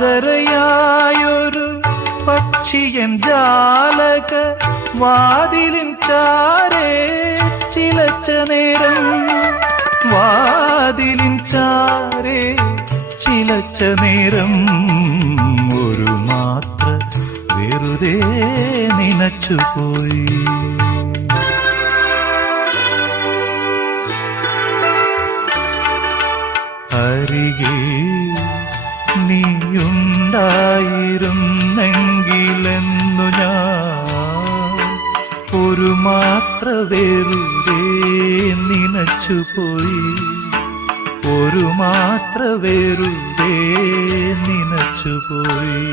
ആദരയായൊരു പക്ഷിയൻ ജാലക വാതിലിൻ ചാരേ ചിലച്ച നേരം, വാതിലിൻ ചാരേ ചിലച്ച നേരം ഒരു മാത്ര വെറുതെ നനച്ചുപോയി. അരികെ നീയുണ്ടായിരുന്നെങ്കിലെന്നു ഞാൻ ഒരു മാത്ര വെറുതെ നനച്ചുപോയി, ഒരു മാത്ര വെറുതെ നനച്ചുപോയി.